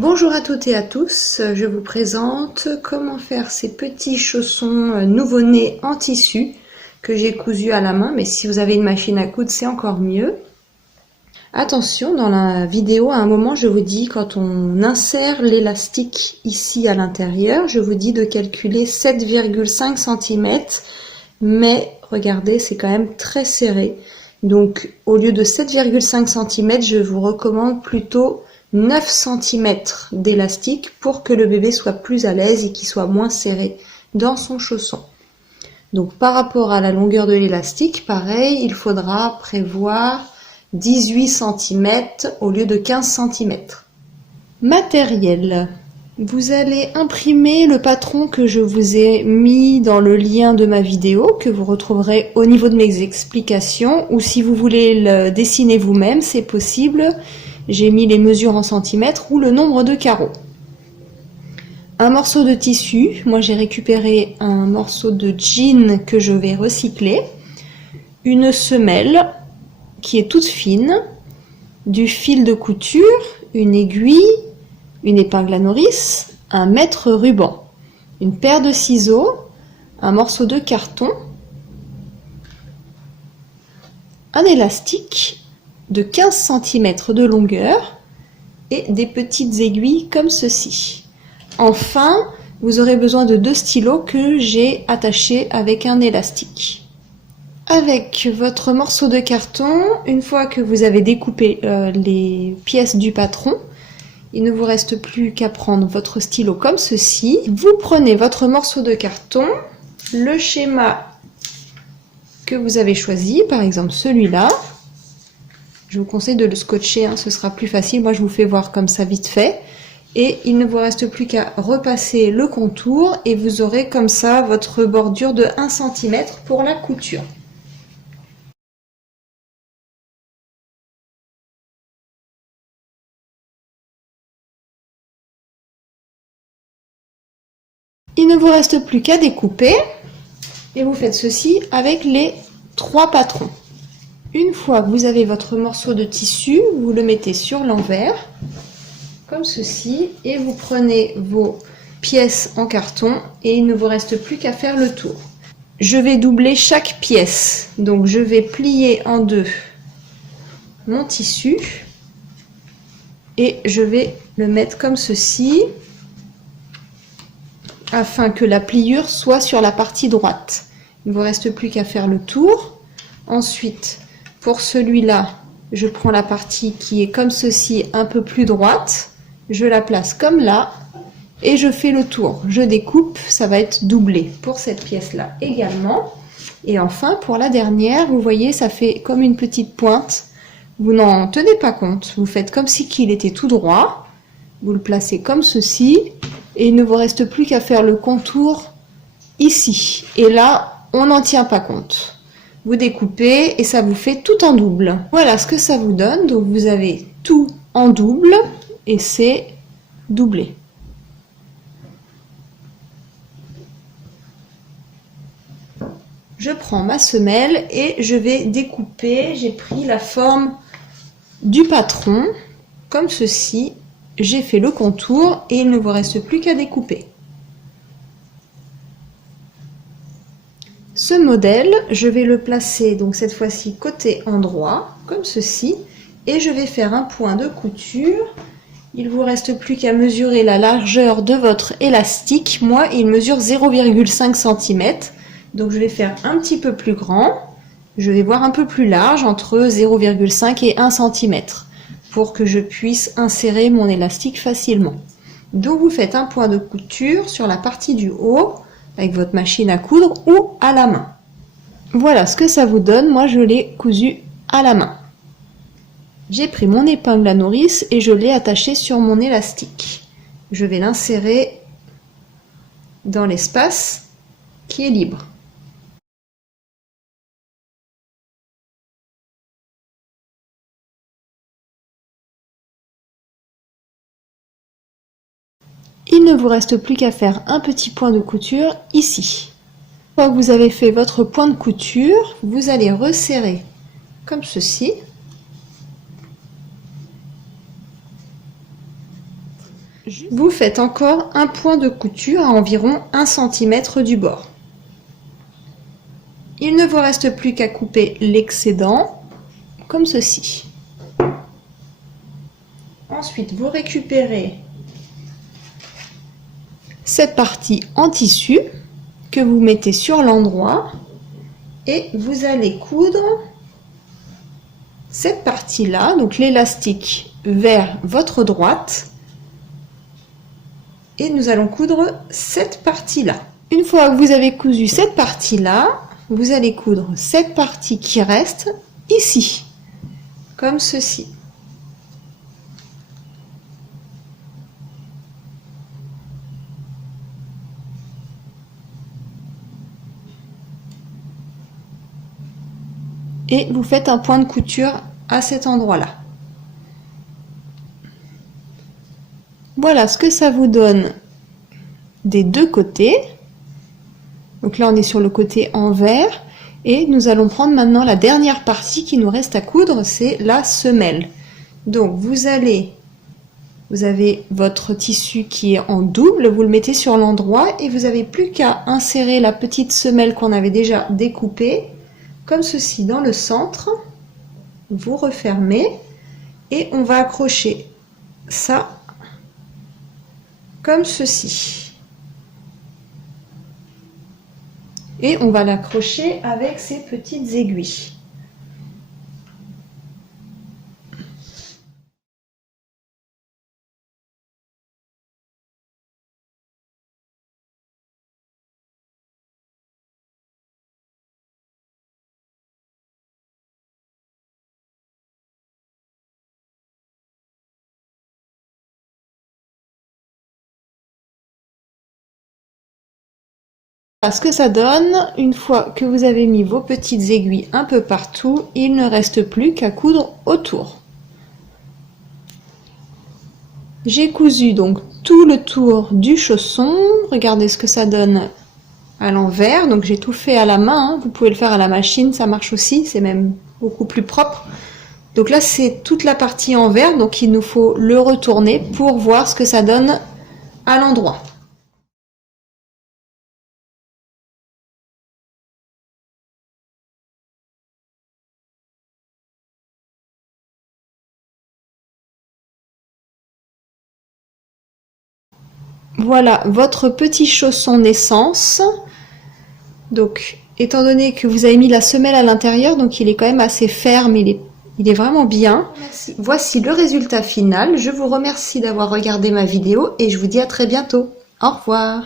Bonjour à toutes et à tous, je vous présente comment faire ces petits chaussons nouveau-nés en tissu que j'ai cousus à la main, mais si vous avez une machine à coudre c'est encore mieux. Attention, dans la vidéo à un moment je vous dis quand on insère l'élastique ici à l'intérieur, je vous dis de calculer 7,5 cm, mais regardez c'est quand même très serré. Donc au lieu de 7,5 cm, je vous recommande plutôt 9 cm d'élastique pour que le bébé soit plus à l'aise et qu'il soit moins serré dans son chausson. Donc par rapport à la longueur de l'élastique, pareil, il faudra prévoir 18 cm au lieu de 15 cm. Matériel. Vous allez imprimer le patron que je vous ai mis dans le lien de ma vidéo, que vous retrouverez au niveau de mes explications, ou si vous voulez le dessiner vous-même, c'est possible. J'ai mis les mesures en centimètres ou le nombre de carreaux. Un morceau de tissu, moi j'ai récupéré un morceau de jean que je vais recycler, une semelle qui est toute fine, du fil de couture, une aiguille, une épingle à nourrice, un mètre ruban, une paire de ciseaux, un morceau de carton, un élastique de 15 cm de longueur et des petites aiguilles comme ceci. Enfin, vous aurez besoin de 2 stylos que j'ai attachés avec un élastique. Avec votre morceau de carton, une fois que vous avez découpé les pièces du patron, il ne vous reste plus qu'à prendre votre stylo comme ceci. Vous prenez votre morceau de carton, le schéma que vous avez choisi, par exemple celui-là. Je vous conseille de le scotcher, hein, ce sera plus facile. Moi, je vous fais voir comme ça vite fait. Et il ne vous reste plus qu'à repasser le contour et vous aurez comme ça votre bordure de 1 cm pour la couture. Il ne vous reste plus qu'à découper et vous faites ceci avec les 3 patrons. Une fois que vous avez votre morceau de tissu, vous le mettez sur l'envers, comme ceci, et vous prenez vos pièces en carton et il ne vous reste plus qu'à faire le tour. Je vais doubler chaque pièce, donc je vais plier en deux mon tissu et je vais le mettre comme ceci, afin que la pliure soit sur la partie droite. Il ne vous reste plus qu'à faire le tour. Ensuite, pour celui-là, je prends la partie qui est comme ceci, un peu plus droite. Je la place comme là et je fais le tour. Je découpe, ça va être doublé pour cette pièce-là également. Et enfin, pour la dernière, vous voyez, ça fait comme une petite pointe. Vous n'en tenez pas compte. Vous faites comme si qu'il était tout droit. Vous le placez comme ceci. Et il ne vous reste plus qu'à faire le contour ici. Et là, on n'en tient pas compte. Vous découpez et ça vous fait tout en double. Voilà ce que ça vous donne. Donc vous avez tout en double et c'est doublé. Je prends ma semelle et je vais découper. J'ai pris la forme du patron, comme ceci. J'ai fait le contour et il ne vous reste plus qu'à découper. Ce modèle, je vais le placer donc cette fois-ci côté endroit, comme ceci, et je vais faire un point de couture. Il ne vous reste plus qu'à mesurer la largeur de votre élastique. Moi, il mesure 0,5 cm, donc je vais faire un petit peu plus grand. Je vais voir un peu plus large, entre 0,5 et 1 cm. Pour que je puisse insérer mon élastique facilement. Donc vous faites un point de couture sur la partie du haut avec votre machine à coudre ou à la main. Voilà ce que ça vous donne. Moi je l'ai cousu à la main. J'ai pris mon épingle à nourrice et je l'ai attachée sur mon élastique. Je vais l'insérer dans l'espace qui est libre. Il ne vous reste plus qu'à faire un petit point de couture ici. Une fois que vous avez fait votre point de couture, vous allez resserrer comme ceci. Vous faites encore un point de couture à environ 1 cm du bord. Il ne vous reste plus qu'à couper l'excédent, comme ceci. Ensuite, vous récupérez cette partie en tissu que vous mettez sur l'endroit et vous allez coudre cette partie-là, donc l'élastique vers votre droite, et nous allons coudre cette partie-là. Une fois que vous avez cousu cette partie-là, vous allez coudre cette partie qui reste ici, comme ceci. Et vous faites un point de couture à cet endroit-là. Voilà ce que ça vous donne des deux côtés. Donc là, on est sur le côté envers. Et nous allons prendre maintenant la dernière partie qui nous reste à coudre, c'est la semelle. Donc vous avez votre tissu qui est en double, vous le mettez sur l'endroit et vous n'avez plus qu'à insérer la petite semelle qu'on avait déjà découpée, comme ceci dans le centre. Vous refermez et on va accrocher ça comme ceci. Et on va l'accrocher avec ces petites aiguilles. Voilà ce que ça donne. Une fois que vous avez mis vos petites aiguilles un peu partout, il ne reste plus qu'à coudre autour. J'ai cousu donc tout le tour du chausson. Regardez ce que ça donne à l'envers. Donc j'ai tout fait à la main, hein. Vous pouvez le faire à la machine, ça marche aussi, c'est même beaucoup plus propre. Donc là c'est toute la partie envers, donc il nous faut le retourner pour voir ce que ça donne à l'endroit. Voilà votre petit chausson naissance. Donc, étant donné que vous avez mis la semelle à l'intérieur, donc il est quand même assez ferme, il est vraiment bien. Voici le résultat final. Je vous remercie d'avoir regardé ma vidéo et je vous dis à très bientôt. Au revoir.